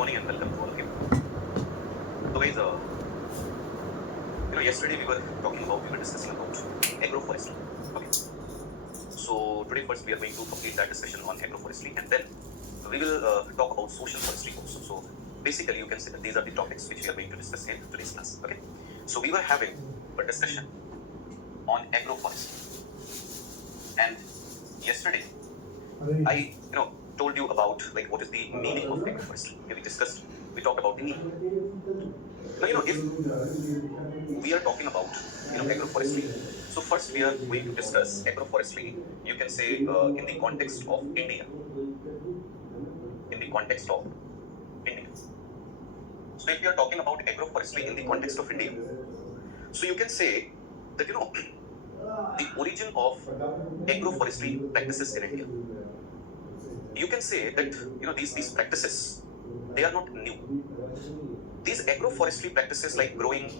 morning and welcome to all of you. So guys, yesterday we were discussing about agroforestry. Okay. So today first we are going to complete that discussion on agroforestry, and then we will talk about social forestry also. So basically you can say that these are the topics which we are going to discuss in today's class. Okay. So we were having a discussion on agroforestry, and yesterday I told you about like what is the meaning of agroforestry. Okay, we talked about the meaning. Now if we are talking about agroforestry, so first we are going to discuss agroforestry. You can say in the context of India. In the context of India. So if we are talking about agroforestry in the context of India, so you can say that the origin of agroforestry practices in India. You can say that these practices, they are not new. These agroforestry practices like growing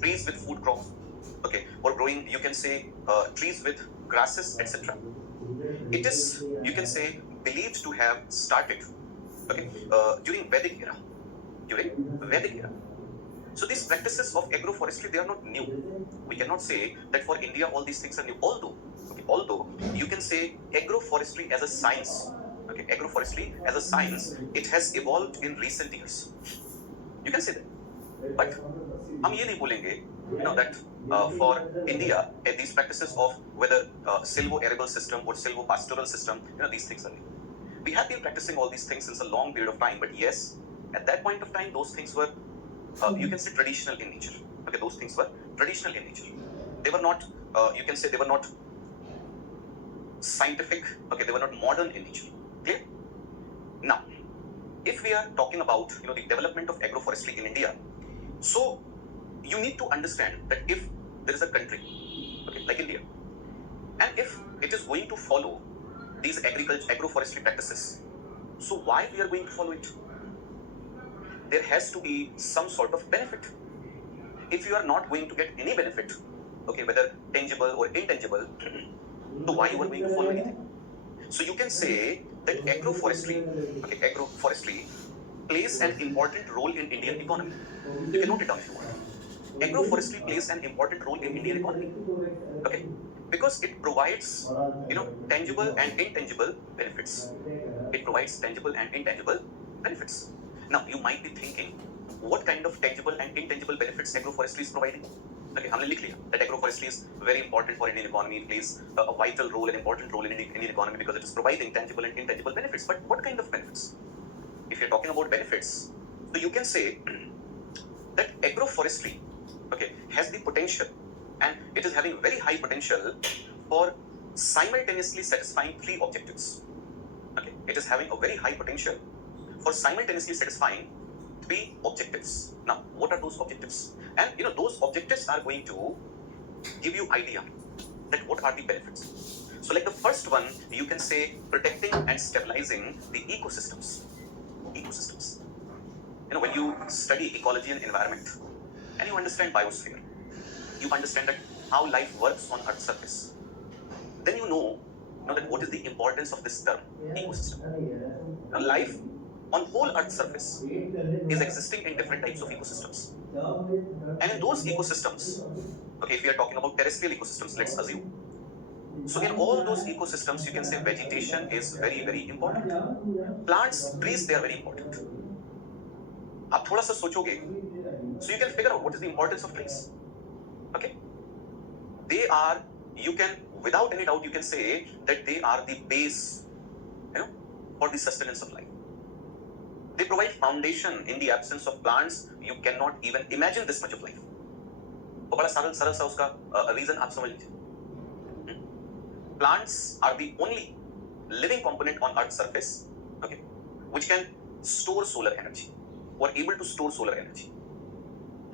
trees with food crops, okay, or growing, you can say, trees with grasses, etc. It is, you can say, believed to have started, okay, during Vedic era. During Vedic era. So these practices of agroforestry, they are not new. We cannot say that for India all these things are new. Although you can say agroforestry as a science, okay, agroforestry as a science, it has evolved in recent years. You can say that. But हम ये नहीं बोलेंगे that for India these practices of whether silvo-arable system or silvo-pastoral system, these things are new. We have been practicing all these things since a long period of time, but yes, at that point of time those things were you can say traditional in nature. Okay, those things were traditional in nature. They were not you can say they were not scientific. Okay, they were not modern in nature. Clear? Now, if we are talking about the development of agroforestry in India, so you need to understand that if there is a country, okay, like India, and if it is going to follow these agroforestry practices, so why we are going to follow it? There has to be some sort of benefit. If you are not going to get any benefit, okay, whether tangible or intangible, so why you are going to follow anything? So you can say that agroforestry plays an important role in Indian economy. You can note it down if you want. Agroforestry plays an important role in Indian economy. Okay, because it provides tangible and intangible benefits. It provides tangible and intangible benefits. Now you might be thinking, what kind of tangible and intangible benefits agroforestry is providing? Okay, हमने लिख लिया that agroforestry is very important for Indian economy. It plays a vital role, an important role in Indian economy because it is providing tangible and intangible benefits. But what kind of benefits? If you're talking about benefits, so you can say that agroforestry, okay, has the potential, and it is having very high potential for simultaneously satisfying three objectives. Okay, it is having a very high potential for simultaneously satisfying three objectives. Now, what are those objectives? And those objectives are going to give you idea that what are the benefits. So like the first one, you can say protecting and stabilizing the ecosystems. When you study ecology and environment, and you understand biosphere, you understand that how life works on Earth's surface, then you know that what is the importance of this term, ecosystem. Now, life on whole Earth's surface is existing in different types of ecosystems. And in those ecosystems, okay, if we are talking about terrestrial ecosystems, let's assume. So in all those ecosystems, you can say vegetation is very, very important. Plants, trees, they are very important. आप थोड़ा सा सोचोगे, so you can figure out what is the importance of trees. Okay, they are, you can, without any doubt, you can say that they are the base, for the sustenance of life. They provide foundation. In the absence of plants, you cannot even imagine this much of life. और बड़ा सरल सा उसका reason आप समझ लीजिए. Plants are the only living component on Earth's surface, okay, which can store solar energy or able to store solar energy.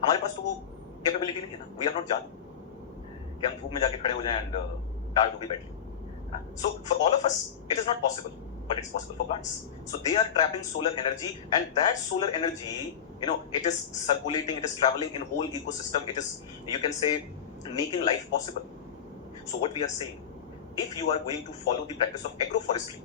हमारे पास तो वो capability नहीं है ना. We are not जान कि हम धूप में जाके खड़े हो जाएं and डाल डूबी बैठ लें. So for all of us, it is not possible, but it's possible for plants. So they are trapping solar energy, and that solar energy, it is circulating, it is traveling in whole ecosystem. It is, you can say, making life possible. So what we are saying, if you are going to follow the practice of agroforestry,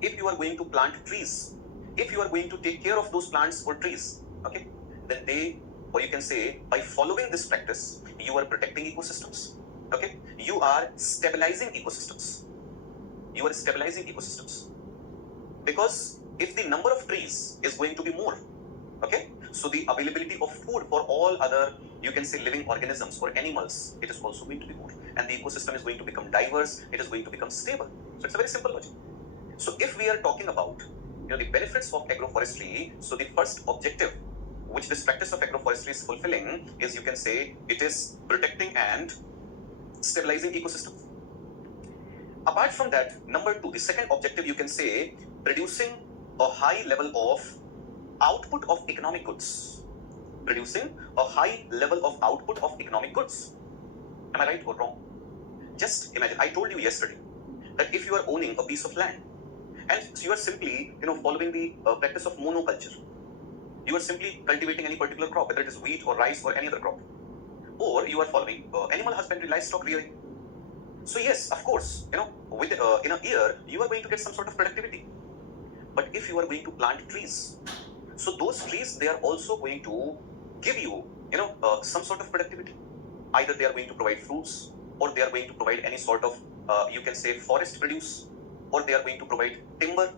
if you are going to plant trees, if you are going to take care of those plants or trees, okay, then they, or you can say, by following this practice, you are protecting ecosystems, okay, you are stabilizing ecosystems. You are stabilizing ecosystems. Because if the number of trees is going to be more, okay, so the availability of food for all other, you can say, living organisms or animals, it is also going to be more, and the ecosystem is going to become diverse, it is going to become stable. So it's a very simple logic. So if we are talking about, the benefits of agroforestry, so the first objective which this practice of agroforestry is fulfilling is, you can say, it is protecting and stabilizing ecosystems. Apart from that, number two, the second objective, you can say, producing a high level of output of economic goods. Producing a high level of output of economic goods. Am I right or wrong? Just imagine, I told you yesterday that if you are owning a piece of land and you are simply, following the practice of monoculture, you are simply cultivating any particular crop, whether it is wheat or rice or any other crop, or you are following animal husbandry, livestock rearing. So yes, of course, with in a year you are going to get some sort of productivity. But if you are going to plant trees, so those trees, they are also going to give you, some sort of productivity. Either they are going to provide fruits, or they are going to provide any sort of, you can say, forest produce, or they are going to provide timber.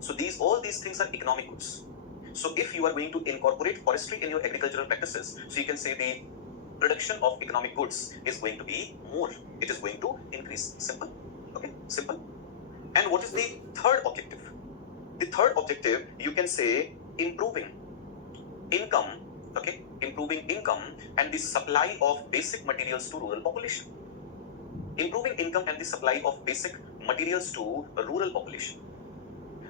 So all these things are economic goods. So if you are going to incorporate forestry in your agricultural practices, so you can say the production of economic goods is going to be more. It is going to increase. Simple. Okay, simple. And what is the third objective? The third objective, you can say, improving income, okay, improving income and the supply of basic materials to rural population. Improving income and the supply of basic materials to a rural population.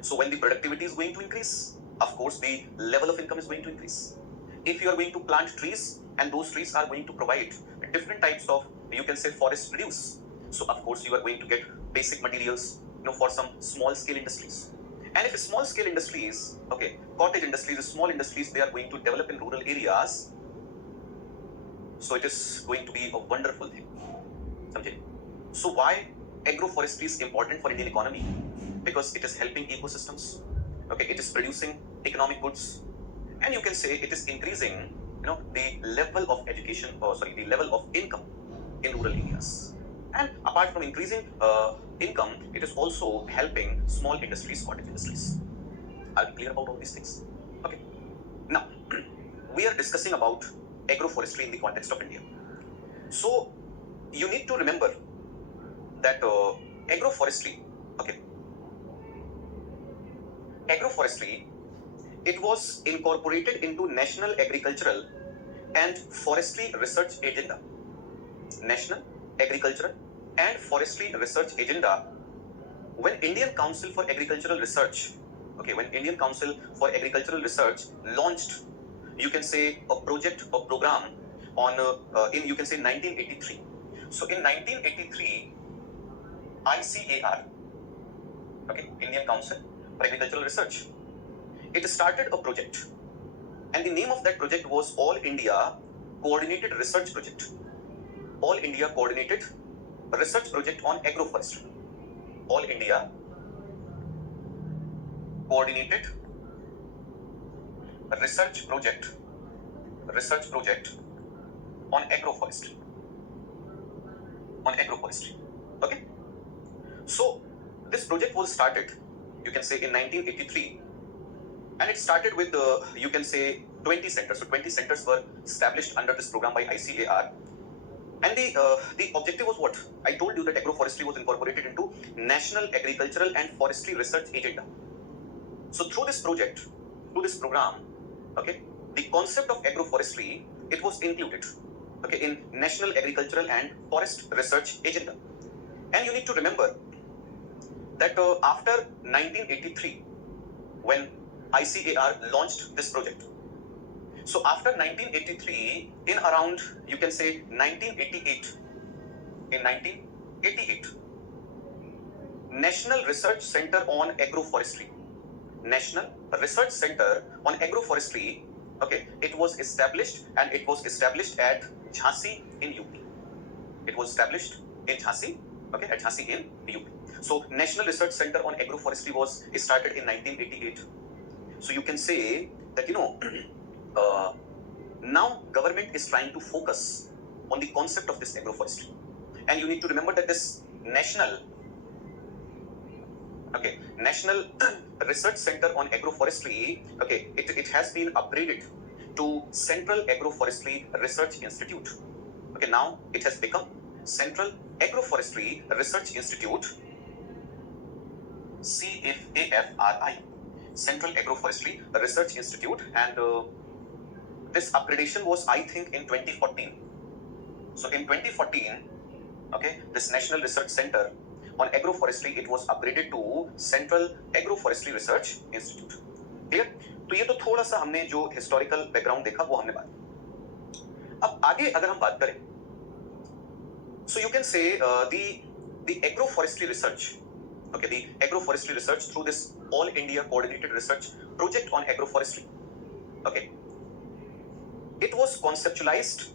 So when the productivity is going to increase, of course, the level of income is going to increase. If you are going to plant trees and those trees are going to provide different types of, you can say, forest produce, so of course you are going to get basic materials, for some small scale industries. And if small scale industries, okay, cottage industries, small industries, they are going to develop in rural areas, so it is going to be a wonderful thing. So why agroforestry is important for Indian economy? Because it is helping ecosystems, okay, it is producing economic goods, and you can say it is increasing, the level of education, the level of income in rural areas. And apart from increasing income, it is also helping small industries, cottage industries. Are we clear about all these things? Okay. Now, we are discussing about agroforestry in the context of India. So, you need to remember that agroforestry, okay, agroforestry, it was incorporated into National Agricultural and Forestry Research Agenda. National Agricultural and Forestry Research Agenda, when Indian Council for Agricultural Research, okay, when Indian Council for Agricultural Research launched, you can say, a project or program on, in, you can say, 1983. So in 1983, ICAR, okay, Indian Council for Agricultural Research, it started a project, and the name of that project was All India Coordinated Research Project. All India Coordinated Research Project on Agroforestry. All India Coordinated Research Project on Agroforestry. On agroforestry. Okay. So this project was started, you can say, in 1983, and it started with you can say 20 centers. So 20 centers were established under this program by ICAR. And the objective was what? I told you that agroforestry was incorporated into National Agricultural and Forestry Research Agenda. So through this project, through this program, okay, the concept of agroforestry, it was included, okay, in National Agricultural and Forest Research Agenda. And you need to remember that after 1983, when ICAR launched this project, so after 1983, in around, you can say, 1988, in 1988, National Research Center on Agroforestry, National Research Center on Agroforestry, okay, it was established, and it was established at Jhansi in UP. It was established in Jhansi, okay, at Jhansi in UP. So National Research Center on Agroforestry was started in 1988. So you can say that, now government is trying to focus on the concept of this agroforestry. And you need to remember that this national research center on agroforestry, it has been upgraded to Central Agroforestry Research Institute. Okay, now it has become Central Agroforestry Research Institute, CAFRI, Central Agroforestry Research Institute, and this upgradation was, I think, in 2014. So in 2014, this National Research Center on Agroforestry, it was upgraded to Central Agroforestry Research Institute. Clear? तो ये तो थोड़ा सा हमने जो historical background देखा वो हमने बात। अब आगे अगर हम बात करें, so you can say the agroforestry research, the agroforestry research through this All India Coordinated Research Project on Agroforestry, it was conceptualized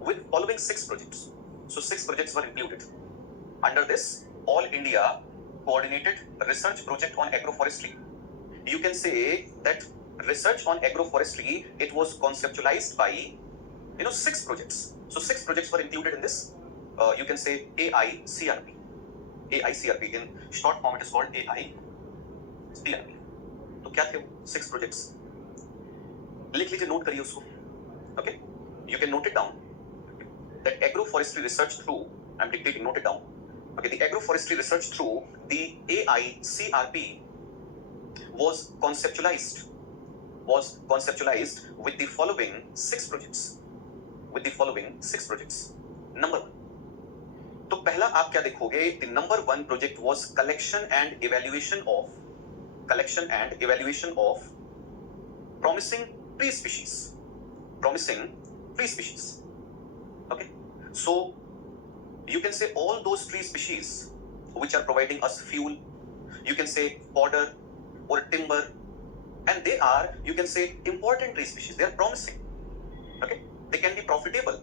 with following 6 projects. So 6 projects were included under this All India Coordinated Research Project on Agroforestry. You can say that research on agroforestry, it was conceptualized by 6 projects. So 6 projects were included in this. You can say AICRP. AICRP in short form it is called AICRP. तो क्या थे 6 projects? लिख लीजिए, note करिए उसको. Okay, you can note it down. That agroforestry research through, I'm dictating, note it down. Okay, the agroforestry research through the AICRP was conceptualized with the following 6 projects. Number 1. तो पहला आप क्या देखोगे? The number 1 project was collection and evaluation of promising tree species. Okay, so you can say all those tree species which are providing us fuel, you can say fodder or timber, and they are, you can say, important tree species. They are promising. Okay, they can be profitable,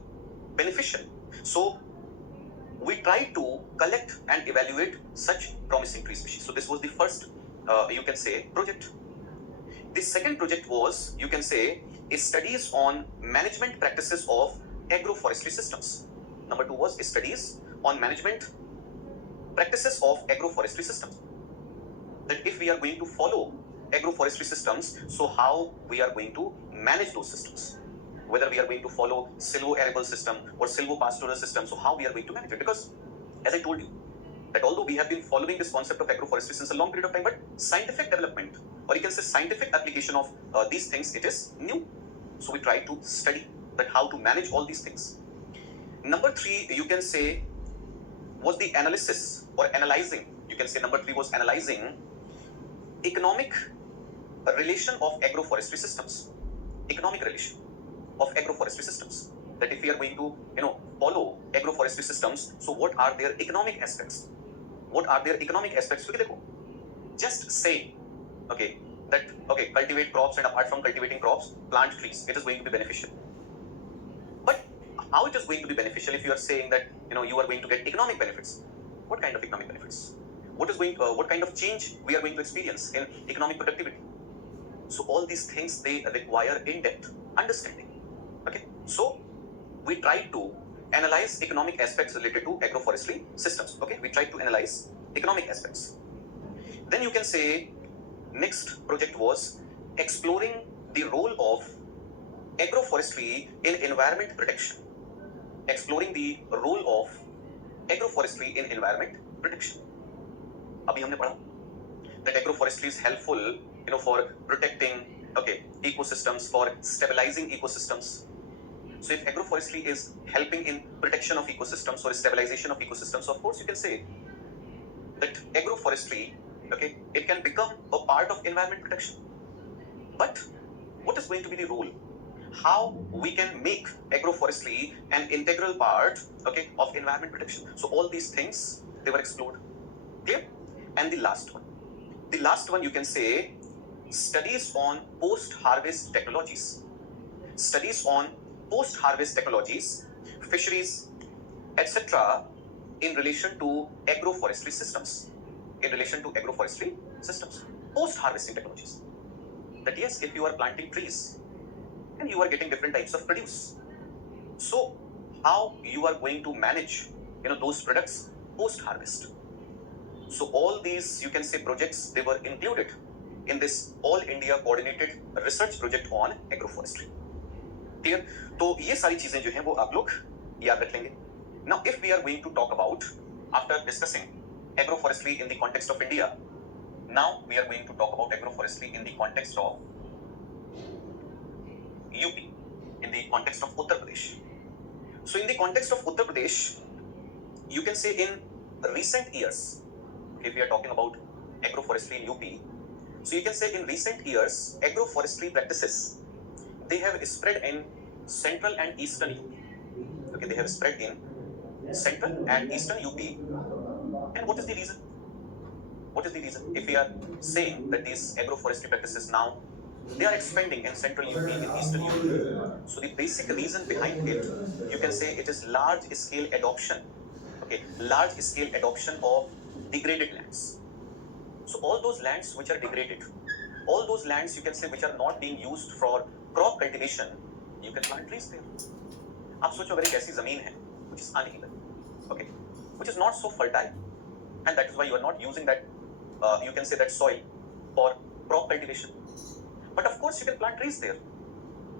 beneficial. So we try to collect and evaluate such promising tree species. So this was the first, you can say, project. The second project was, you can say, studies on management practices of agroforestry systems. Number 2 was studies on management practices of agroforestry systems. That if we are going to follow agroforestry systems, so how we are going to manage those systems. Whether we are going to follow silvo-arable system or silvo-pastoral system, so how we are going to manage it. Because, as I told you, that although we have been following this concept of agroforestry since a long period of time, but scientific development, or you can say scientific application of these things, it is new. So we try to study that how to manage all these things. Number 3, you can say, was the analysis or analyzing. You can say number 3 was analyzing economic relation of agroforestry systems. Economic relation of agroforestry systems. That if we are going to, follow agroforestry systems, so what are their economic aspects? Just say, cultivate crops, and apart from cultivating crops, plant trees. It is going to be beneficial. But how it is going to be beneficial if you are saying that, you are going to get economic benefits? What kind of economic benefits? What kind of change we are going to experience in economic productivity? So all these things, they require in-depth understanding. Okay, so we try to analyze economic aspects related to agroforestry systems. Okay, we try to analyze economic aspects. Then you can say next project was exploring the role of agroforestry in environment protection. Exploring the role of agroforestry in environment protection. अभी हमने पढ़ा that agroforestry is helpful, for protecting, ecosystems, for stabilizing ecosystems. So if agroforestry is helping in protection of ecosystems or stabilization of ecosystems, of course you can say that agroforestry, it can become a part of environment protection. But what is going to be the role? How we can make agroforestry an integral part, of environment protection? So all these things, they were explored. Clear? And the last one, you can say studies on post-harvest technologies. Fisheries, etc. in relation to agroforestry systems. Post-harvesting technologies. that yes, if you are planting trees and you are getting different types of produce, so how you are going to manage those products post harvest. So all these, you can say, projects, they were included in this all India coordinated research project on agroforestry. Clear? तो ये सारी चीजें जो हैं वो आप लोग याद रख लेंगे. Now if we are going to talk about, after discussing agroforestry in the context of India, now we are going to talk about agroforestry in the context of UP, in the context of Uttar Pradesh. So in the context of Uttar Pradesh, you can say in recent years, if we are talking about agroforestry in UP, so you can say in recent years, agroforestry practices, they have spread in central and eastern UP. Okay, they have spread in central and eastern UP. And what is the reason? What is the reason? If we are saying that these agroforestry practices now, they are expanding in central UP, in eastern UP. So the basic reason behind it, you can say it is large scale adoption. Okay, large scale adoption of degraded lands. So all those lands which are degraded, all those lands, you can say, which are not being used for crop cultivation, you can plant trees there. आप सोचो अगर एक ऐसी जमीन है which is uneven, okay, which is not so fertile, and that is why you are not using that, you can say, that soil for crop cultivation. But of course you can plant trees there,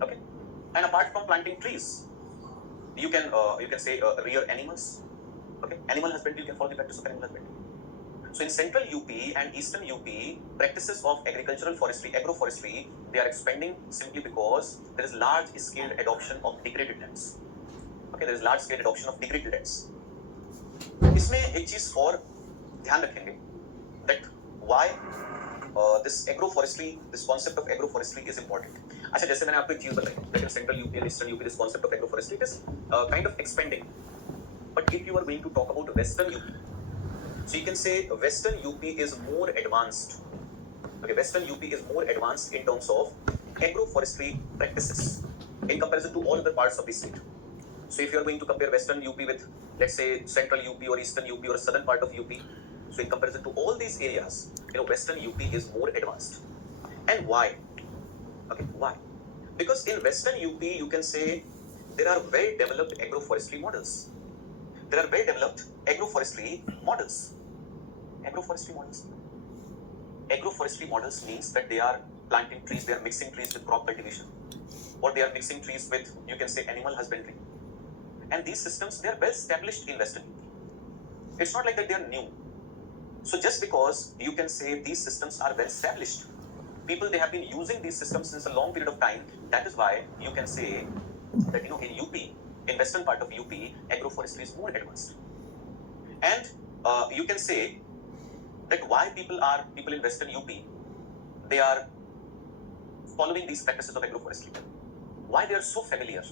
okay. And apart from planting trees, you can say rear animals, okay. Animal husbandry, you can follow the practice of animal husbandry. So in central UP and eastern UP, practices of agricultural forestry, agroforestry, they are expanding simply because there is large scale adoption of degraded lands. Okay, there is large scale adoption of degraded lands. इसमें एक चीज और ध्यान रखेंगे that why this agroforestry, this concept of agroforestry is important. अच्छा, जैसे मैंने आपको एक चीज बताई that in central UP and eastern UP, this concept of agroforestry is kind of expanding. But if you are going to talk about western UP, so you can say western UP is more advanced. Okay, western UP is more advanced in terms of agroforestry practices in comparison to all other parts of the state. So if you are going to compare western UP with, let's say, central UP or eastern UP or southern part of UP, so in comparison to all these areas, western UP is more advanced. And why? Okay, why? Because in western UP, you can say there are well developed agroforestry models. There are well developed agroforestry models. Agroforestry models. Agroforestry models means that they are planting trees, they are mixing trees with crop cultivation, or they are mixing trees with, you can say, animal husbandry. And these systems, they are well established in western UP. It's not like that they are new. So just because you can say these systems are well established, people, they have been using these systems since a long period of time. That is why you can say that in UP, in western part of UP, agroforestry is more advanced. And you can say that why people in western UP, they are following these practices of agroforestry. Why they are so familiar?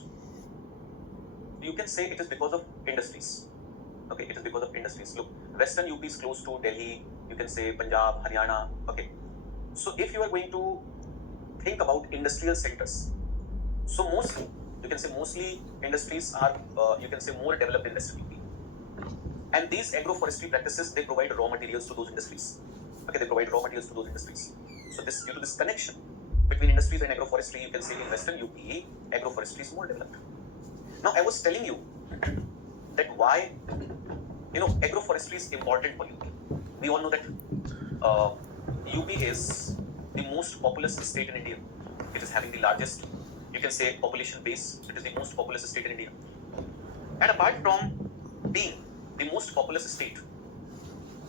You can say it is because of industries. Okay, it is because of industries. Look, western UP is close to Delhi, you can say Punjab, Haryana. Okay, so if you are going to think about industrial sectors, so mostly, you can say mostly industries are, you can say, more developed in western UP. And these agroforestry practices, they provide raw materials to those industries. Okay, they provide raw materials to those industries. So this, due to this connection between industries and agroforestry, you can say in western UP, agroforestry is more developed. Now I was telling you that why agroforestry is important for UP. We all know that UP is the most populous state in India. It is having the largest, you can say, population base. It is the most populous state in India. And apart from being the most populous state,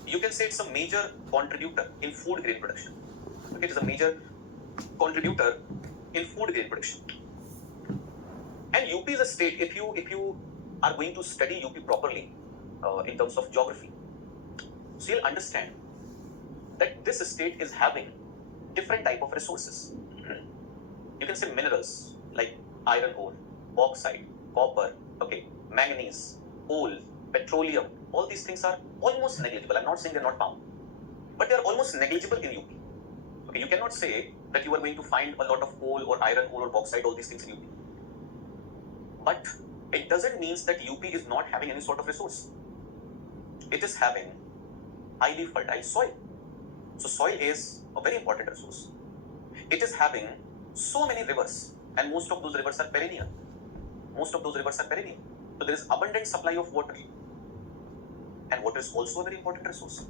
you can say it's a major contributor in food grain production. Okay, it is a major contributor in food grain production. And UP is a state, if you are going to study UP properly in terms of geography, so you'll understand that this state is having different type of resources. You can say minerals like iron ore, bauxite, copper, okay, manganese, coal, petroleum. All these things are almost negligible. I'm not saying they're not found, but they're almost negligible in UP. Okay, you cannot say that you are going to find a lot of coal or iron ore or bauxite, all these things in UP. But it doesn't mean that UP is not having any sort of resource. It is having highly fertile soil. So soil is a very important resource. It is having so many rivers, and most of those rivers are perennial. So there is abundant supply of water, and water is also a very important resource.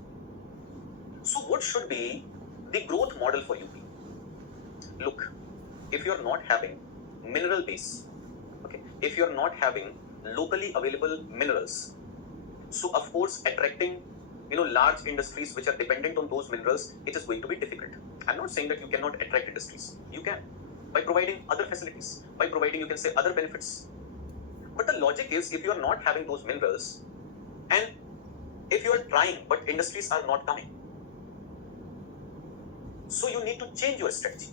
So what should be the growth model for UP? Look, if you are not having mineral base, okay, if you are not having locally available minerals, so of course attracting large industries which are dependent on those minerals, it is going to be difficult. I'm not saying that you cannot attract industries. You can, by providing other facilities, by providing, you can say, other benefits. But the logic is, if you are not having those minerals, and if you are trying but industries are not coming, so you need to change your strategy.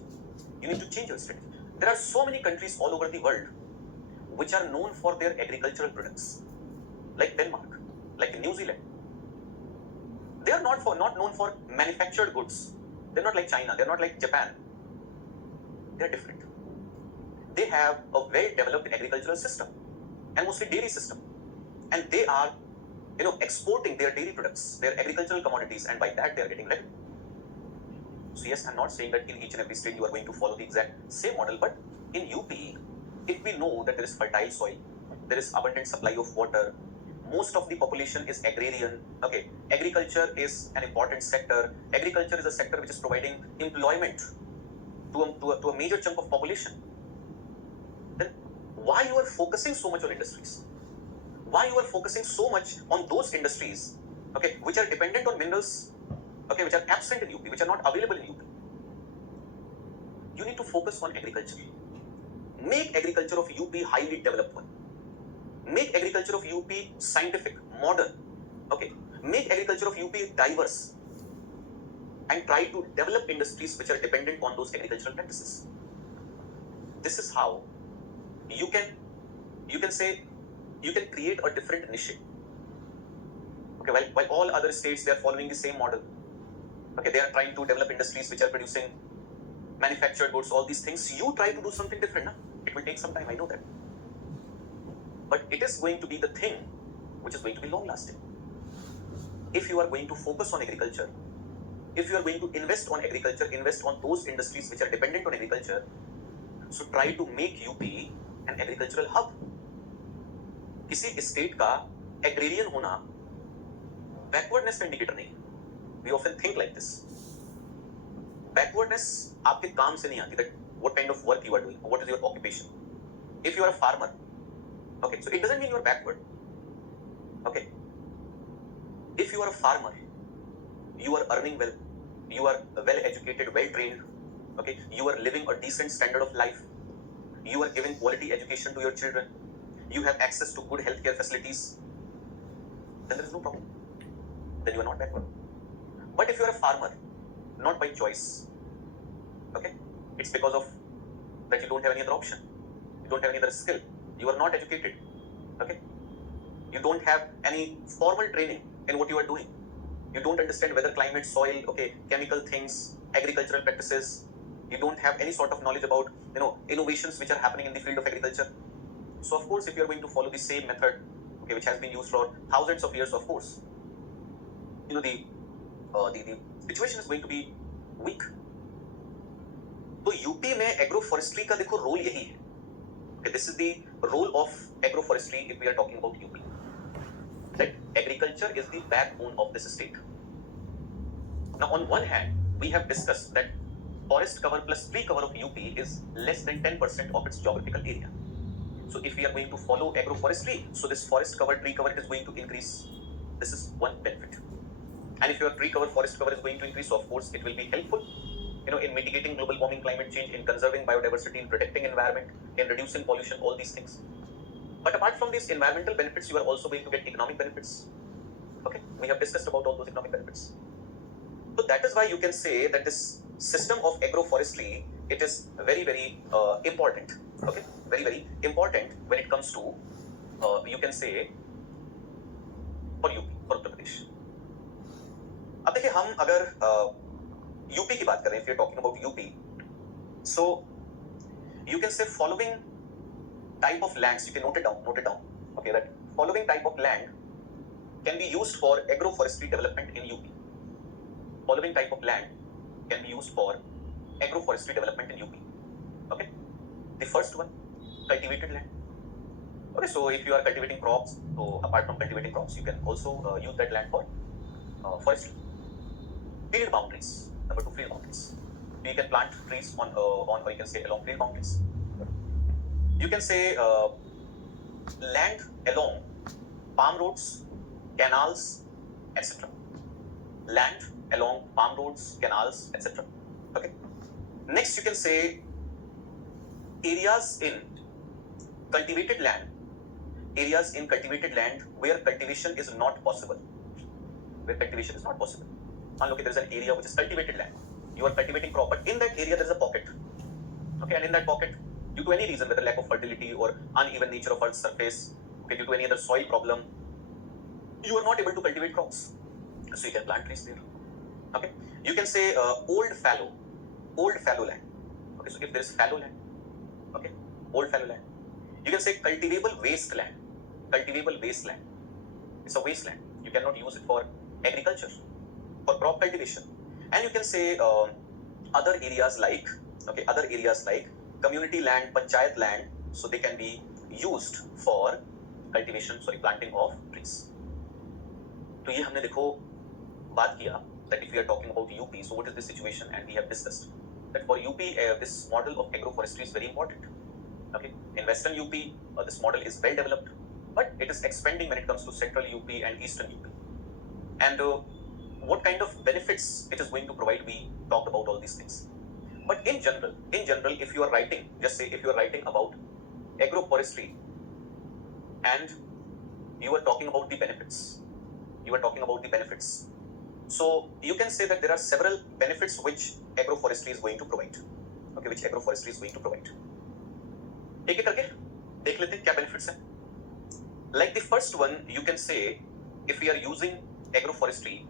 There are so many countries all over the world which are known for their agricultural products, like Denmark, like New Zealand. They are not known for manufactured goods. They're not like China. They're not like Japan. They're different. They have a well-developed agricultural system, and mostly dairy system, and they are, exporting their dairy products, their agricultural commodities, and by that they are getting revenue. So yes, I'm not saying that in each and every state you are going to follow the exact same model, but in UP, if we know that there is fertile soil, there is abundant supply of water, most of the population is agrarian, okay, agriculture is an important sector, agriculture is a sector which is providing employment to a major chunk of population, then why you are focusing so much on industries? Why you are focusing so much on those industries, okay, which are dependent on minerals, okay, which are absent in UP, which are not available in UP? You need to focus on agriculture. Make agriculture of UP highly developed one. Make agriculture of UP scientific, modern, okay. Make agriculture of UP diverse, and try to develop industries which are dependent on those agricultural practices. This is how you can say, you can create a different niche. Okay, while all other states, they are following the same model. Okay, they are trying to develop industries which are producing manufactured goods, all these things. You try to do something different, na? It will take some time, I know that. But it is going to be the thing which is going to be long lasting. If you are going to focus on agriculture, if you are going to invest on agriculture, invest on those industries which are dependent on agriculture, so try to make UP an agricultural hub. किसी state का agrarian होना backwardness का indicator नहीं. We often think like this. Backwardness आपके काम से नहीं आती. That what kind of work you are doing, what is your occupation. If you are a farmer, okay, so it doesn't mean you are backward. Okay, if you are a farmer, you are earning well, you are well educated, well trained, okay, you are living a decent standard of life, you are giving quality education to your children, you have access to good healthcare facilities, then there is no problem. Then you are not backward. But if you are a farmer, not by choice, okay, it's because of that you don't have any other option, you don't have any other skill, you are not educated, okay, you don't have any formal training in what you are doing, you don't understand weather, climate, soil, okay, chemical things, agricultural practices, you don't have any sort of knowledge about, innovations which are happening in the field of agriculture. So of course, if you are going to follow the same method, okay, which has been used for thousands of years, of course, the situation is going to be weak. तो UP में agroforestry का देखो role यही है. Okay, this is the role of agroforestry if we are talking about UP. That agriculture is the backbone of this state. Now, on one hand, we have discussed that forest cover plus tree cover of UP is less than 10% of its geographical area. So if we are going to follow agroforestry, so this forest cover, tree cover is going to increase. This is one benefit. And if your tree cover, forest cover is going to increase, so of course it will be helpful, in mitigating global warming, climate change, in conserving biodiversity, in protecting environment, in reducing pollution, all these things. But apart from these environmental benefits, you are also going to get economic benefits. Okay, we have discussed about all those economic benefits. So that is why you can say that this system of agroforestry, it is very, very important. Okay, very, very important when it comes to, you can say, for UP, for Uttar Pradesh. अब देखिए, हम अगर UP की बात करें, if you are talking about UP, so you can say following type of lands, you can note it down, okay, that following type of land can be used for agroforestry development in UP. Following type of land can be used for agroforestry development in UP. Okay, the first one, cultivated land. Okay, so if you are cultivating crops, so apart from cultivating crops, you can also use that land for forestry. Field boundaries. Number two, field boundaries. You can plant trees on or you can say along field boundaries. You can say land along palm roads, canals, etc. Land along palm roads, canals, etc. Okay. Next, you can say areas in cultivated land. Areas in cultivated land where cultivation is not possible. Where cultivation is not possible. Look, there is an area which is cultivated land. You are cultivating crop, but in that area there is a pocket. Okay, and in that pocket, due to any reason, whether lack of fertility or uneven nature of Earth's surface, okay, due to any other soil problem, you are not able to cultivate crops. So you can plant trees there. Okay, you can say old fallow land. Okay, so if there is fallow land, okay, old fallow land. You can say cultivable wasteland. Cultivable wasteland. It's a wasteland. You cannot use it for agriculture, for crop cultivation. And you can say other areas like community land, panchayat land, so they can be used for cultivation, planting of trees. तो ये हमने देखो बात किया that if we are talking about UP, so what is the situation, and we have discussed that for UP this model of agroforestry is very important. Okay, in Western UP this model is well developed, but it is expanding when it comes to Central UP and Eastern UP. And what kind of benefits it is going to provide, we talked about all these things. But in general, if you are writing, just say if you are writing about agroforestry and you are talking about the benefits, so you can say that there are several benefits which agroforestry is going to provide. Okay, which agroforestry is going to provide. एक एक करके देख लेते हैं क्या benefits हैं. Like the first one, you can say if we are using agroforestry,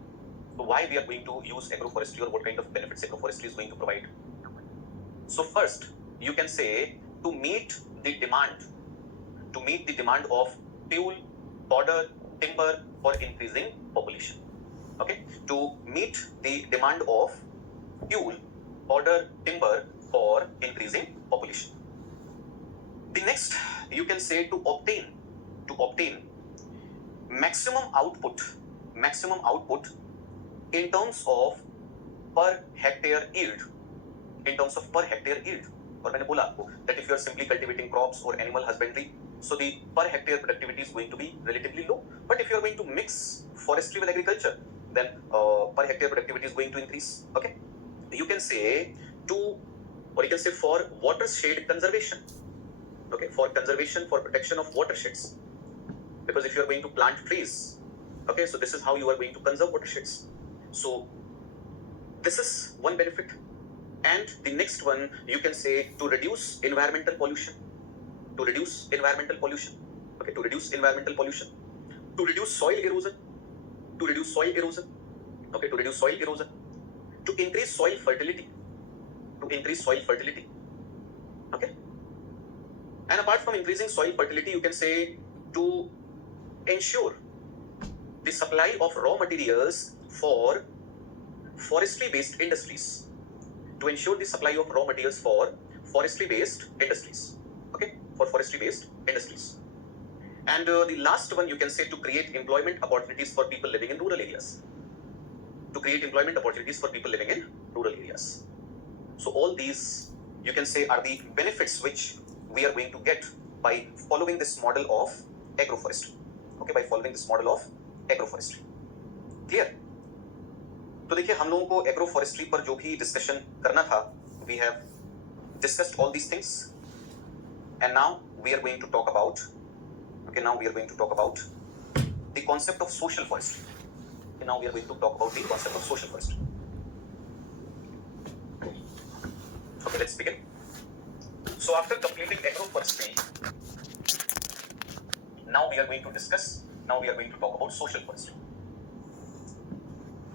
so why we are going to use agroforestry, or what kind of benefits agroforestry is going to provide. So first, you can say to meet the demand of fuel, fodder, timber for increasing population. Okay, to meet the demand of fuel, fodder, timber for increasing population. The next, you can say to obtain maximum output in terms of per hectare yield. और मैंने बोला आपको that if you are simply cultivating crops or animal husbandry, so the per hectare productivity is going to be relatively low. But if you are going to mix forestry with agriculture, then per hectare productivity is going to increase. Okay, you can say for watershed conservation. Okay, for protection of watersheds, because if you are going to plant trees, okay, so this is how you are going to conserve watersheds. So this is one benefit. And the next one, you can say to reduce environmental pollution. Okay, to reduce soil erosion. Okay, to reduce soil erosion. To increase soil fertility. Okay. And apart from increasing soil fertility, you can say to ensure the supply of raw materials for forestry-based industries. Okay, for forestry-based industries. And the last one, you can say to create employment opportunities for people living in rural areas. So all these, you can say, are the benefits which we are going to get by following this model of agroforestry. Okay, by following this model of agroforestry. Clear? तो देखिए हम लोगों को agroforestry पर जो भी discussion करना था, we have discussed all these things, and now we are going to talk about the concept of social forestry. Okay, let's begin. So after completing agroforestry, now we are going to talk about social forestry.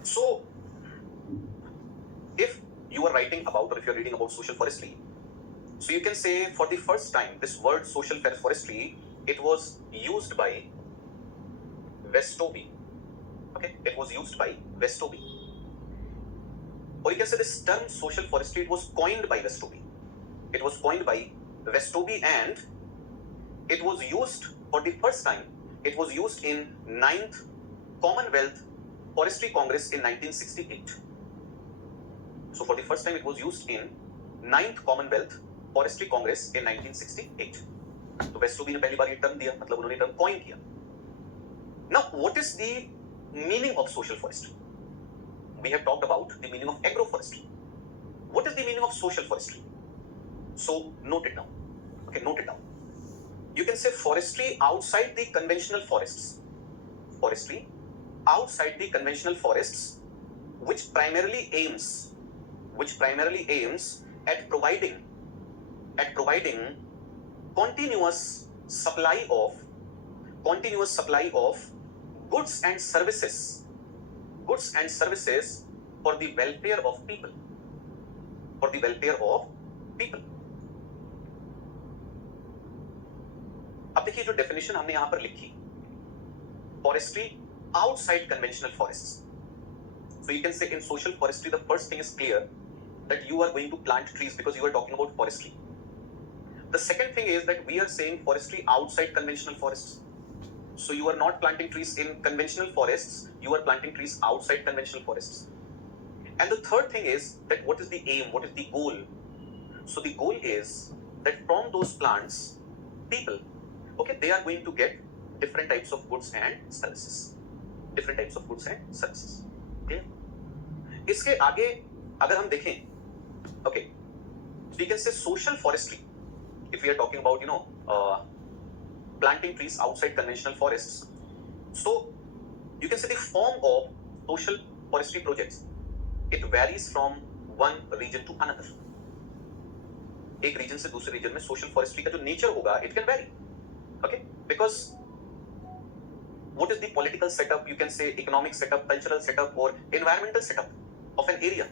So if you are writing about, or if you are reading about social forestry, so you can say for the first time this word social forestry, it was used by Westoby. Okay, it was used by Westoby. Or you can say this term social forestry, it was coined by Westoby. It was coined by Westoby, and it was used for the first time. It was used in 9th Commonwealth Forestry Congress in 1968. So for the first time it was used in 9th Commonwealth Forestry Congress in 1968. तो वेस्टोबी ने पहली बार ये term दिया, मतलब उन्होंने term coin किया. Now what is the meaning of social forestry? We have talked about the meaning of agroforestry. What is the meaning of social forestry? So note it down. Okay, note it down. You can say forestry outside the conventional forests. Forestry outside the conventional forests, which primarily aims at providing continuous supply of goods and services for the welfare of people. अब देखिए जो definition हमने यहां पर लिखी, forestry outside conventional forests. So you can say in social forestry the first thing is clear that you are going to plant trees because you are talking about forestry. The second thing is that we are saying forestry outside conventional forests. So you are not planting trees in conventional forests, you are planting trees outside conventional forests. And the third thing is that what is the aim, what is the goal? So the goal is that from those plants, people, okay, they are going to get different types of goods and services. Clear? इसके आगे अगर हम देखें, okay, so we can say social forestry. If we are talking about, planting trees outside conventional forests, so you can say the form of social forestry projects, it varies from one region to another. एक reason से दूसरे reason में social forestry का जो nature होगा, it can vary, okay, because what is the political setup, you can say economic setup, cultural setup, or environmental setup of an area.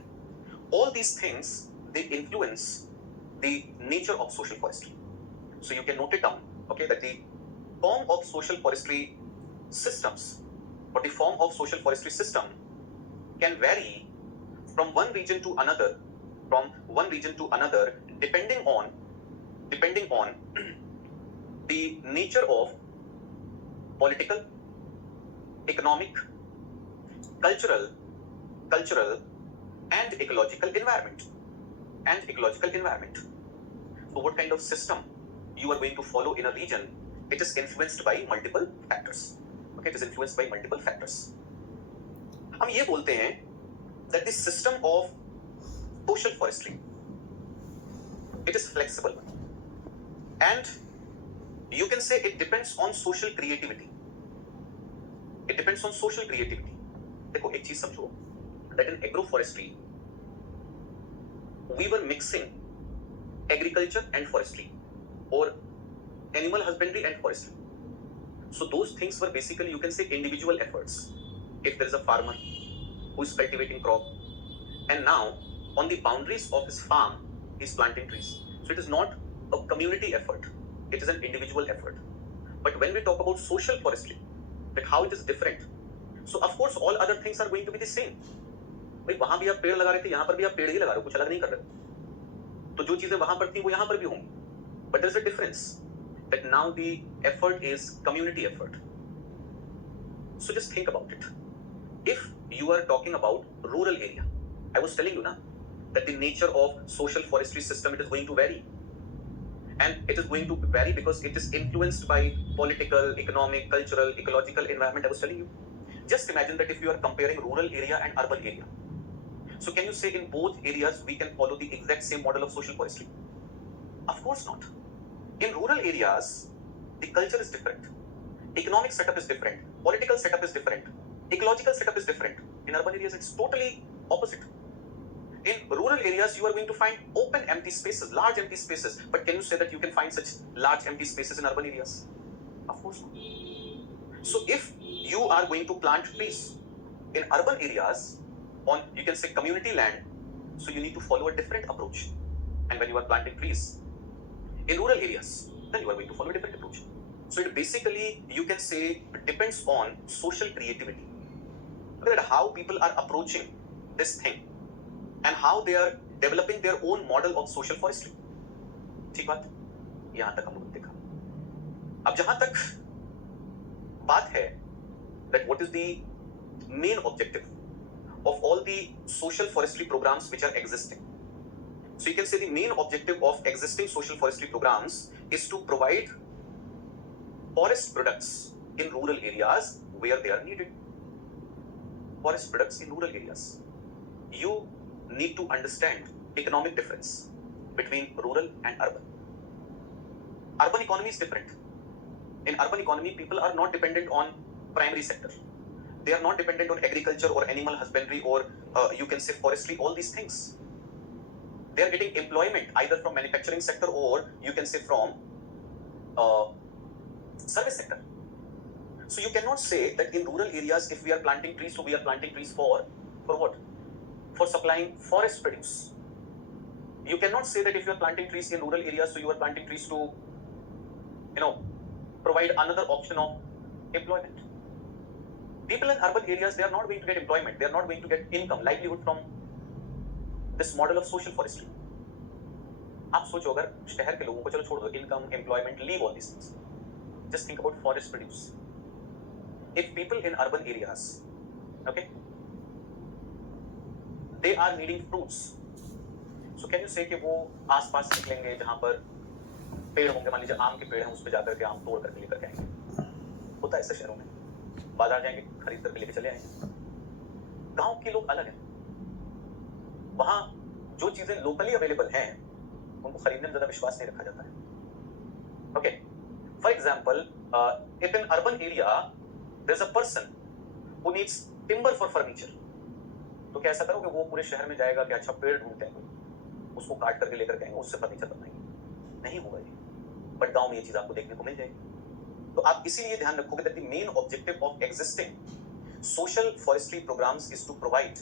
All these things, they influence the nature of social forestry. So you can note it down, okay, that the form of social forestry systems or the form of social forestry system can vary from one region to another, depending on the nature of political, economic, cultural and ecological environment. So what kind of system you are going to follow in a region, it is influenced by multiple factors. Okay, it is influenced by multiple factors. हम ये बोलते हैं that the system of social forestry, it is flexible, and you can say it depends on social creativity. देखो एक चीज समझो, that in agroforestry we were mixing agriculture and forestry, or animal husbandry and forestry. So those things were basically, you can say, individual efforts. If there is a farmer who is cultivating crop, and now on the boundaries of his farm he is planting trees, so it is not a community effort, it is an individual effort. But when we talk about social forestry, that how it is different, so of course all other things are going to be the same. भाई वहां भी आप पेड़ लगा रहे थे, यहां पर भी आप पेड़ ही लगा रहे हो, कुछ अलग नहीं कर रहे, तो जो चीजें वहां पर थी वो यहां पर भी होंगी. But there is a difference that now the effort is community effort. So just think about it. If you are talking about rural area, I was telling you that the nature of social forestry system, it is going to vary, and it is going to vary because it is influenced by political, economic, cultural, ecological environment. I was telling you. Just imagine that if you are comparing rural area and urban area, so can you say in both areas we can follow the exact same model of social forestry? Of course not. In rural areas, the culture is different, economic setup is different, political setup is different, ecological setup is different. In urban areas, it's totally opposite. In rural areas, you are going to find open empty spaces, large empty spaces. But can you say that you can find such large empty spaces in urban areas? Of course not. So if you are going to plant trees in urban areas on, you can say, community land, so you need to follow a different approach. And when you are planting trees in rural areas, then you are going to follow a different approach. So it basically, you can say, depends on social creativity. Look at how people are approaching this thing. and how they are developing their own model of social forestry. ठीक बात, यहां तक हम लोगों ने देखा. अब जहां तक बात है that what is the main objective of all the social forestry programs which are existing. So you can say the main objective of existing social forestry programs is to provide forest products in rural areas where they are needed. Forest products in rural areas. You need to understand economic difference between rural and urban. Urban economy is different. In urban economy, people are not dependent on primary sector. They are not dependent on agriculture or animal husbandry or you can say forestry, all these things. They are getting employment either from manufacturing sector or you can say from service sector. So you cannot say that in rural areas, if we are planting trees, so we are planting trees for what? For supplying forest produce. You cannot say that if you are planting trees in rural areas, so you are planting trees to, provide another option of employment. People in urban areas, they are not going to get employment. They are not going to get income, livelihood from this model of social forestry. आप सोचो अगर शहर के लोगों को चलो छोड़ दो, income, employment, leave all these things. Just think about forest produce. If people in urban areas, okay, they are needing fruits. So can you say कि वो आसपास निकलेंगे जहां पर पेड़ होंगे, मान लीजिए आम के पेड़ हैं, उस पे जाकर के आम तोड़ करके लेकर के आएंगे. होता है ऐसे शहरों में. बाजार जाएंगे, खरीद करके लेके चले आएंगे. गांव के लोग अलग हैं. वहां जो चीजें लोकली अवेलेबल हैं उनको खरीदने में ज्यादा विश्वास नहीं रखा जाता है. Okay, for example, if in urban area there is a person who needs timber for furniture, तो क्या ऐसा करोगे वो पूरे शहर में जाएगा कि अच्छा पेड़ ढूंढते हैं, उसको काट करके लेकर के आएंगे, उससे फर्नीचर बनाएंगे? नहीं होगा ये. बट गांव में ये चीज आपको देखने को मिल जाएगी. तो आप इसीलिए ध्यान रखोगे that the main objective of existing social forestry programmes is to provide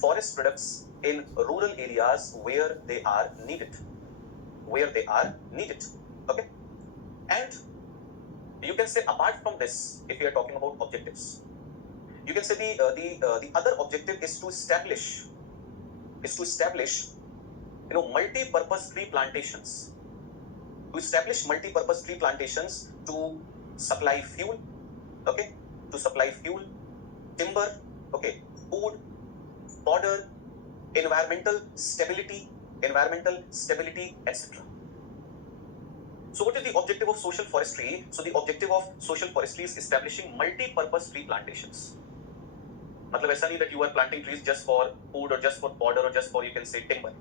forest products in rural areas where they are needed. Okay, and you can say apart from this, if you are talking about objectives, you can say the other objective is to establish multi-purpose tree plantations. To establish multi-purpose tree plantations to supply fuel, okay, timber, okay, food, fodder, environmental stability, etc. So what is the objective of social forestry? So the objective of social forestry is establishing multi-purpose tree plantations. मतलब ऐसा नहीं that you are planting trees just for food or just for fodder or just for you can say timber.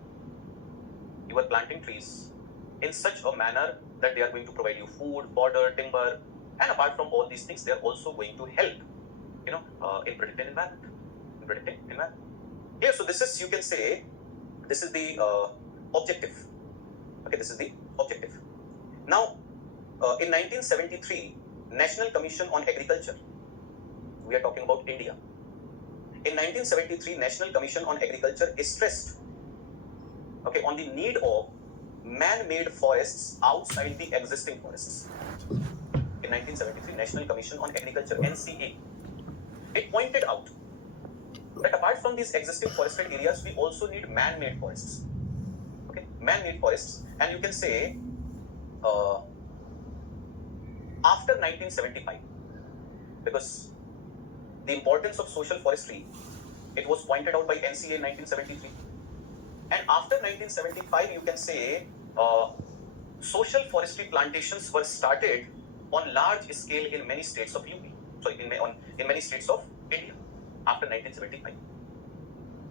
You are planting trees in such a manner that they are going to provide you food, fodder, timber, and apart from all these things, they are also going to help, in protecting environment. Yeah, so this is, you can say, this is the objective. Okay, this is the objective. Now, in 1973, National Commission on Agriculture, we are talking about India. In 1973, National Commission on Agriculture is stressed, okay, on the need of man-made forests outside the existing forests. In 1973, National Commission on Agriculture, NCA, it pointed out that apart from these existing forested areas, we also need man-made forests. Okay, man-made forests, and you can say after 1975, because the importance of social forestry, it was pointed out by NCA in 1973, and after 1975, you can say social forestry plantations were started on large scale in many states of UP. So in many states of India. After 1975,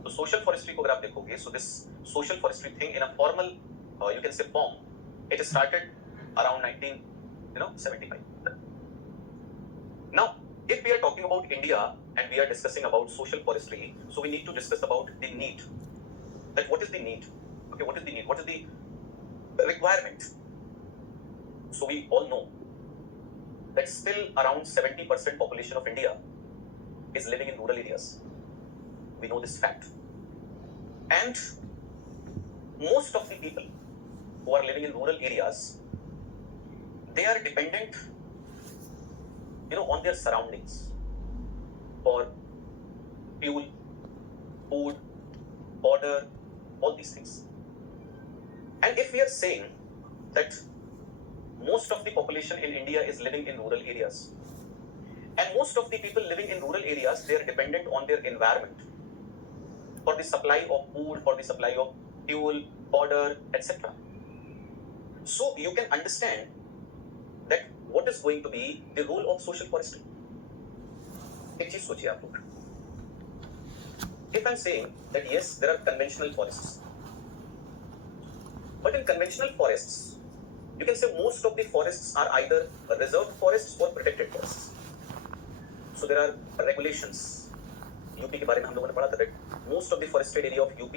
so social forestry को अगर आप देखोगे, so this social forestry thing in a formal, you can say form, it started around 1975. Now, if we are talking about India and we are discussing about social forestry, so we need to discuss about the need. That what is the need? Okay, what is the need? What is the requirement? So we all know that still around 70% population of India is living in rural areas. We know this fact. And most of the people who are living in rural areas, they are dependent, on their surroundings for fuel, food, border, all these things. And if we are saying that most of the population in India is living in rural areas, and most of the people living in rural areas, they are dependent on their environment for the supply of food, for the supply of fuel, fodder, etc. So you can understand that what is going to be the role of social forestry. एक चीज सोचिए आप लोग. If I'm saying that yes, there are conventional forests, but in conventional forests, you can say most of the forests are either reserved forests or protected forests. So there are regulations. UP के बारे में हम लोगों ने पढ़ा था that most of the forested area of UP,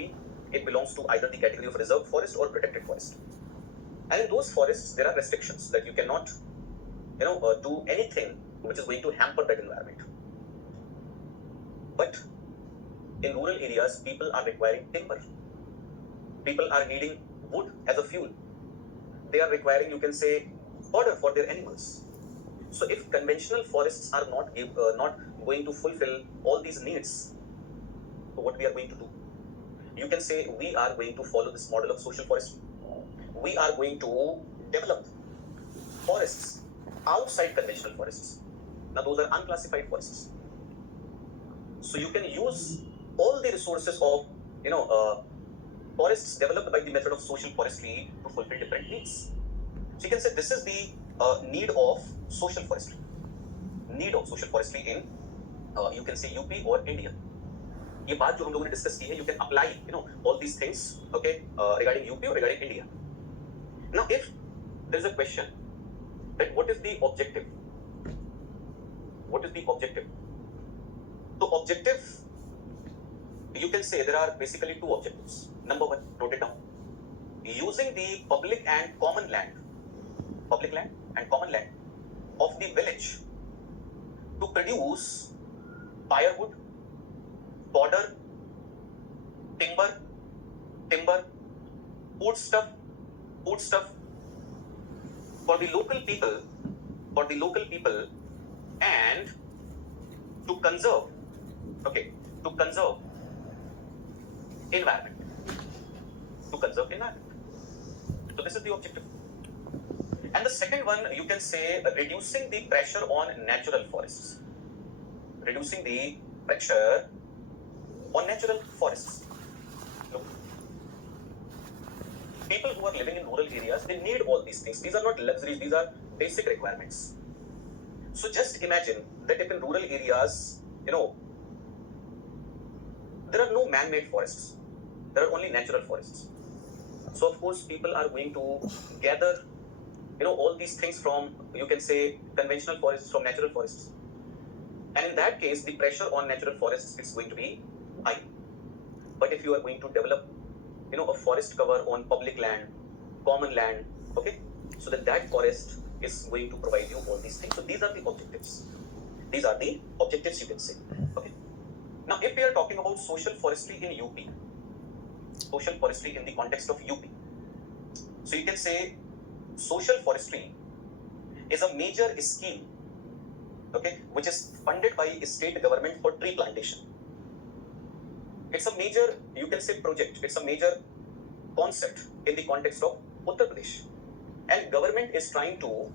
it belongs to either the category of reserved forest or protected forest. And in those forests, there are restrictions that you cannot, do anything which is going to hamper that environment. But in rural areas, people are requiring timber. People are needing wood as a fuel. They are requiring, you can say, fodder for their animals. So if conventional forests are not going to fulfill all these needs, so what we are going to do? You can say we are going to follow this model of social forestry. We are going to develop forests outside conventional forests. Now those are unclassified forests. So you can use all the resources of forests developed by the method of social forestry to fulfill different needs. So you can say this is the need of social forestry. Need of social forestry in you can say UP or India. ये बात जो हम लोगों ने discuss की है, you can apply all these things, okay, regarding UP or regarding India. Now if there is a question that what is the objective? What is the objective? So objective, you can say there are basically two objectives. Number one, note it down. Using the public and common land of the village to produce firewood, fodder, timber, foodstuff for the local people, and to conserve environment. So this is the objective. And the second one, you can say reducing the pressure on natural forests. Look, people who are living in rural areas, they need all these things. These are not luxuries, these are basic requirements. So just imagine that if in rural areas, there are no man-made forests. There are only natural forests. So of course, people are going to gather, all these things from, you can say, conventional forests, from natural forests. And in that case, the pressure on natural forests is going to be high. But if you are going to develop, a forest cover on public land, common land, okay, so then that forest is going to provide you all these things. So these are the objectives. You can say. Okay. Now, if we are talking about social forestry in UP, social forestry in the context of UP, so you can say social forestry is a major scheme, okay, which is funded by a state government for tree plantation. It's a major, you can say, project. It's a major concept in the context of Uttar Pradesh, and government is trying to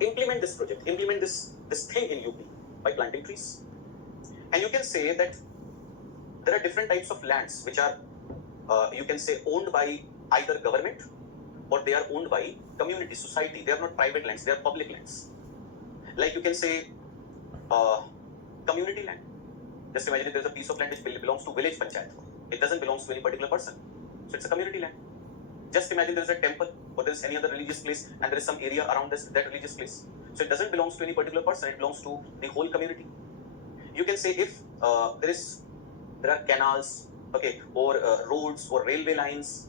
implement this project, this thing in UP by planting trees. And you can say that there are different types of lands which are, you can say, owned by either government or they are owned by community, society. They are not private lands, they are public lands. Like you can say, community land. Just imagine if there's a piece of land which belongs to village panchayat. It doesn't belong to any particular person. So it's a community land. Just imagine there's a temple or there's any other religious place and there is some area around that religious place. So it doesn't belong to any particular person, it belongs to the whole community. You can say if there are canals, okay, or roads or railway lines.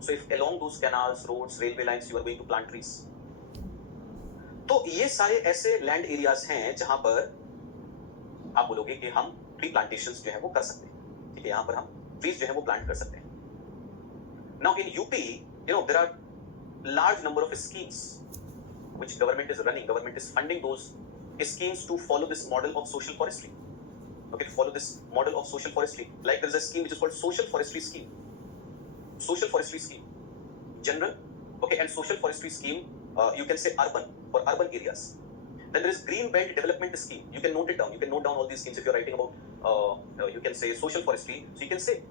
So if along those canals, roads, railway lines, you are going to plant trees. तो ये सारे ऐसे land areas हैं जहां पर आप बोलोगे कि हम ट्री प्लांटेशंस जो है वो कर सकते हैं. ठीक है, यहां पर हम ट्रीज जो है वो प्लांट कर सकते हैं. Now in UP, there are large number of schemes which government is running. Government is funding those schemes to follow this model of social forestry. okay, to follow this model of social forestry. Like there is a scheme which is called social forestry scheme. Social forestry scheme, general, okay, and social forestry scheme, you can say urban, for urban areas. Then there is green belt development scheme. You can note it down. You can note down all these schemes if you're writing about, you can say social forestry. So you can say,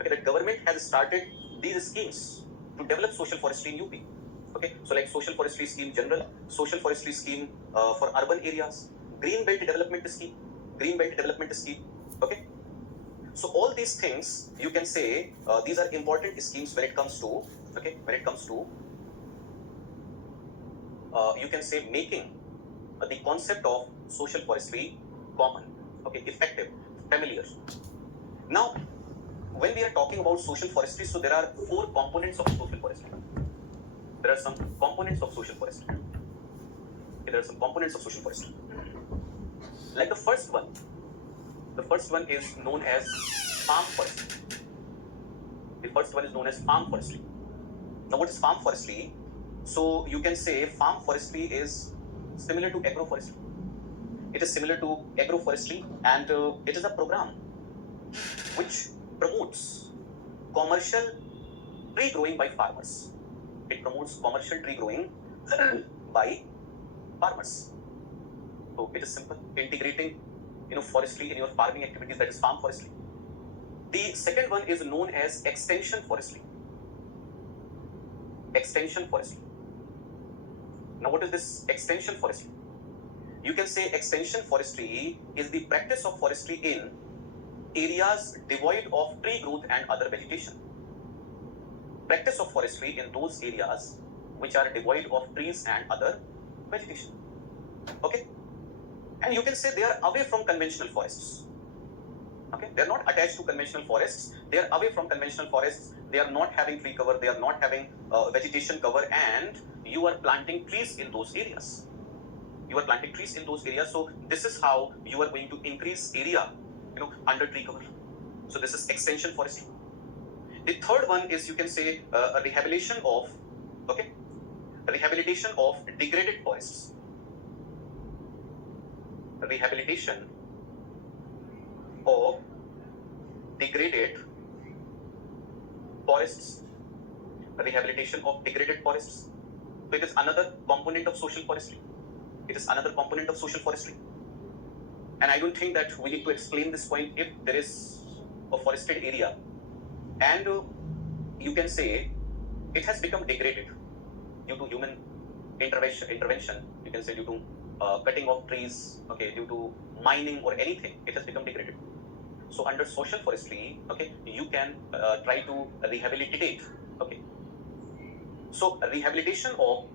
okay, the government has started these schemes to develop social forestry in UP. Okay, so like social forestry scheme general, social forestry scheme for urban areas, green belt development scheme, okay. So all these things you can say these are important schemes when it comes to, okay, when it comes to you can say making the concept of social forestry common, okay, effective, familiar. Now, when we are talking about social forestry, so there are 4 components of social forestry. There are some components of social forestry. Okay, there are some components of social forestry. Like the first one is known as farm forestry. The first one is known as farm forestry. Now, what is farm forestry? So you can say farm forestry is similar to agroforestry. It is similar to agroforestry, and it is a program which promotes commercial tree growing by farmers. It promotes commercial tree growing by farmers. So it is simple, integrating, forestry in your farming activities, that is farm forestry. The second one is known as extension forestry. Extension forestry. Now, what is this extension forestry? You can say extension forestry is the practice of forestry in areas devoid of tree growth and other vegetation. Practice of forestry in those areas which are devoid of trees and other vegetation. Okay? And you can say they are away from conventional forests. Okay? They are not attached to conventional forests. They are away from conventional forests. They are not having tree cover. They are not having vegetation cover, and you are planting trees in those areas. You are planting trees in those areas. So this is how you are going to increase area, under tree cover. So this is extension forestry. The third one is, you can say, a rehabilitation of, okay, rehabilitation of degraded forests. Rehabilitation of degraded forests. Rehabilitation of degraded forests. So it is another component of social forestry. It is another component of social forestry. And I don't think that we need to explain this point. If there is a forested area and you can say it has become degraded due to human intervention, you can say due to cutting of trees, okay, due to mining or anything, it has become degraded. So under social forestry, okay, you can try to rehabilitate, okay. So rehabilitation of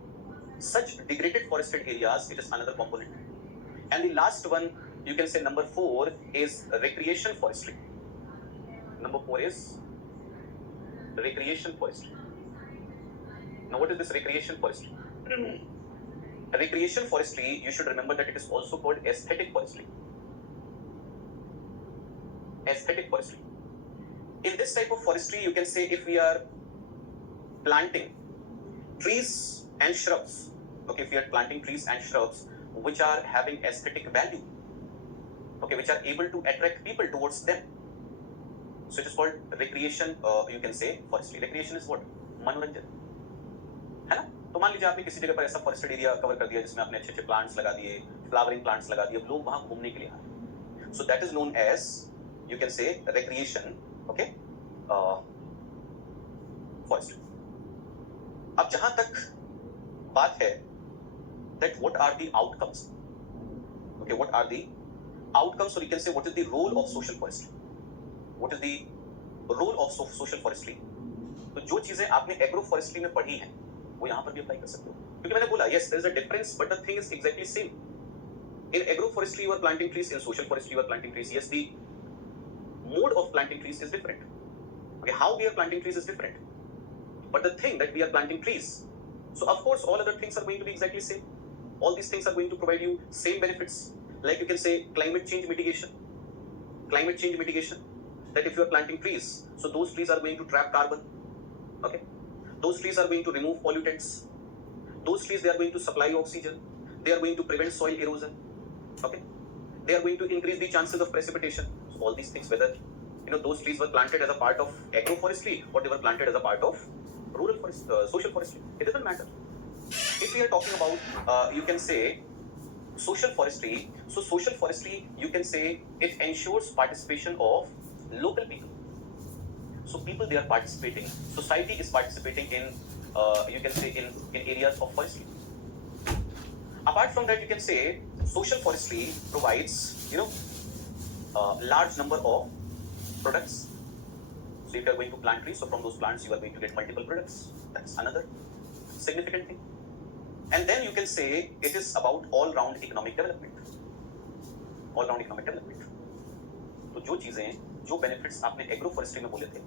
such degraded forested areas, it is another component. And the last one, you can say number 4 is recreation forestry. Number 4 is recreation forestry. Now, what is this recreation forestry? Recreation forestry, you should remember that it is also called aesthetic forestry. Aesthetic forestry. In this type of forestry, you can say if we are planting trees and shrubs, okay, if we are planting trees and shrubs which are having aesthetic value, okay, which are able to attract people towards them, so it is called recreation, you can say forestry. Recreation is what? मनोरंजन, है ना? तो मान लीजिए आपने किसी जगह पर ऐसा फॉरेस्टेड एरिया कवर कर दिया जिसमें आपने अच्छे अच्छे प्लांट्स लगा दिए, फ्लावरिंग प्लांट्स लगा दिए, अब लोग वहां घूमने के लिए आ रहे हैं. So that is known as, you can say, recreation, okay, forestry. अब जहां तक बात है that what are the outcomes, okay, what are the outcomes, or you can say what is the role of social forestry, what is the role of social forestry. तो जो चीजें आपने agro forestry में पढ़ी हैं वो यहाँ पर भी अप्लाई कर सकते हो, क्योंकि मैंने बोला yes there is a difference but the thing is exactly same. In agroforestry you are planting trees, in social forestry you are planting trees. Yes, the mode of planting trees is different, okay, how we are planting trees is different, but the thing that we are planting trees, so of course all other things are going to be exactly same. All these things are going to provide you same benefits, like you can say climate change mitigation, that if you are planting trees, so those trees are going to trap carbon, okay, those trees are going to remove pollutants, those trees they are going to supply oxygen, they are going to prevent soil erosion, okay, they are going to increase the chances of precipitation. So all these things, whether those trees were planted as a part of agroforestry or they were planted as a part of rural forest, social forestry, it doesn't matter. If we are talking about, you can say, social forestry, so social forestry, you can say, it ensures participation of local people. So people, they are participating, society is participating in, you can say, in areas of forestry. Apart from that, you can say social forestry provides large number of products. So if you are going to plant trees, so from those plants you are going to get multiple products. That's another significant thing. And then you can say it is about all-round economic development. All-round economic development. तो जो चीजें, जो benefits आपने agro forestry में बोले थे,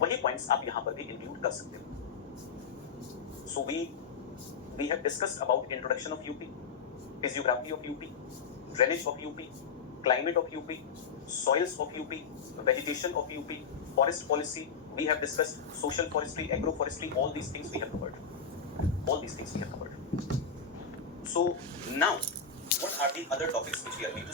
वही points आप यहाँ पर भी इंक्लूड कर सकते हो. So we have discussed about introduction of UP, physiography of UP, drainage of UP, climate of UP, soils of UP, vegetation of UP, forest policy. We have discussed social forestry, agroforestry, all these things we have covered. All these things we have covered. So now, what are the other topics which we are going to